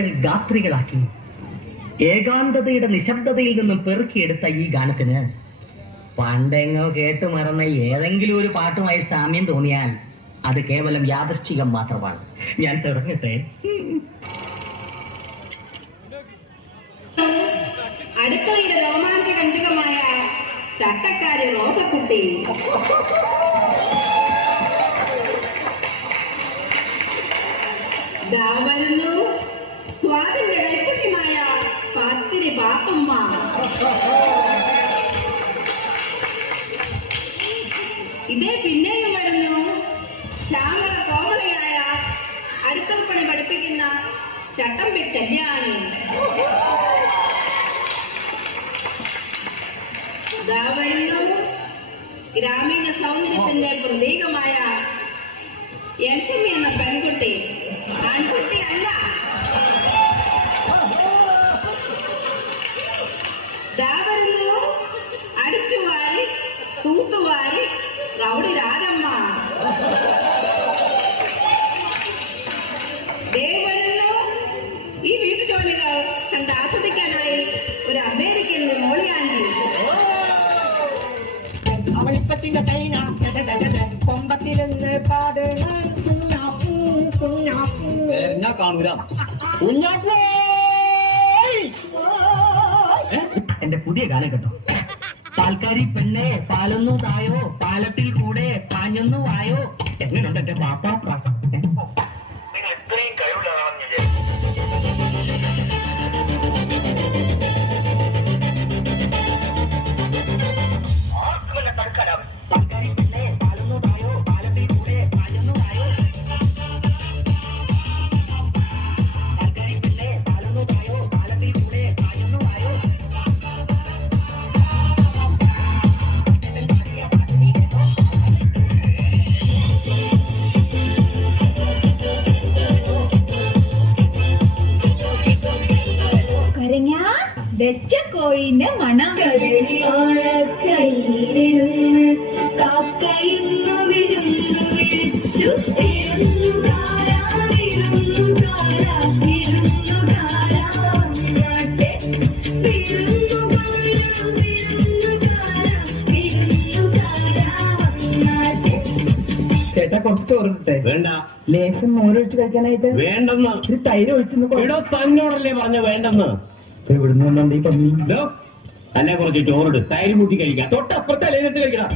ഗാത്രികളാക്കി ഏകാന്തതയുടെ നിശബ്ദതയിൽ നിന്നും പെറുക്കിയെടുത്ത ഈ ഗാനത്തിന് പണ്ടെങ്ങോ കേട്ടു മറന്ന ഏതെങ്കിലും ഒരു പാട്ടുമായി സാമ്യം തോന്നിയാൽ അത് കേവലം യാദൃശ്ചികം മാത്രമാണ്. ഞാൻ തുടങ്ങട്ടെ. അടുക്കളയുടെ രോമാഞ്ച കഞ്ചുകമായ ചട്ടക്കാരി റോസക്കുട്ടി. വരുന്നു സ്വാതിന്റെ കൈക്കുട്ടിമായ പാത്തിരി പാത്തുമ്മ. ഇതേ പിന്നെയും വരുന്നു ശ്യാമള കോമളയായ അടുക്കളപ്പണി പഠിപ്പിക്കുന്ന ചട്ടമ്പി കല്യാണി. വരുന്നു ഗ്രാമീണ സൗന്ദര്യത്തിന്റെ പ്രതീകമായ എൻസമ്മി എന്ന പെൺകുട്ടി. ആൺകുട്ടി അല്ല. വരുന്നു അടിച്ചുവാരി തൂത്തുവാരി റൗഡി രാജമ്മ. വരുന്നു ഈ വീട്ടുജോലികൾ കണ്ട് ആസ്വദിക്കാനായി ഒരു അമേരിക്കൻ മോളിയാണ്ടി. കൊമ്പത്തിരുന്ന് പാടുന്ന എന്റെ പുതിയ ഗാനം കേട്ടോ. പാൽക്കാരി പെണ്ണെ പാലൊന്നു തായോ, പാലത്തിൽ കൂടെ പാഞ്ഞൊന്നു വായോ. എങ്ങനെയുണ്ട് എന്റെ പാപ്പാ? നിങ്ങൾ ഇത്രയും കഴിവുള്ളതാണെന്ന് ആർക്കുമല്ല തടുക്കാനാവും. പാൽക്കാരി പെണ്ണെ പാലൊന്നു തായോ, പാലത്തിൽ കൂടെ പാഞ്ഞൊന്നു വായോ. പാൽക്കാരി പെണ്ണെ പാലൊന്നു തായോ, പാലത്തിൽ കൂടെ പാഞ്ഞൊന്നു വായോ. വെച്ച കോഴിന്റെ മണം. കരണിയാഴക്കൈയിലിരുന്ന് കാക്കയിന്നു വിരുന്നു വിളിച്ചു. ചേട്ടാ കുറച്ച് ചോറിട്ടെ. വേണ്ട. ലേശം മോരൊഴിച്ച് കഴിക്കാനായിട്ട് വേണ്ടെന്ന്. ഒരു തൈര് ഒഴിച്ചെന്ന് ഇവിടെ തന്നോടല്ലേ പറഞ്ഞ വേണ്ടെന്ന്. ഇവിടുന്ന് വന്നുണ്ട് ഈ പന്നി. അല്ലെ കുറച്ച് ചോറിട്, തൈര് കൂട്ടി കഴിക്കാം. തൊട്ടപ്പുറത്തെ ലേനത്ത് കഴിക്കണം.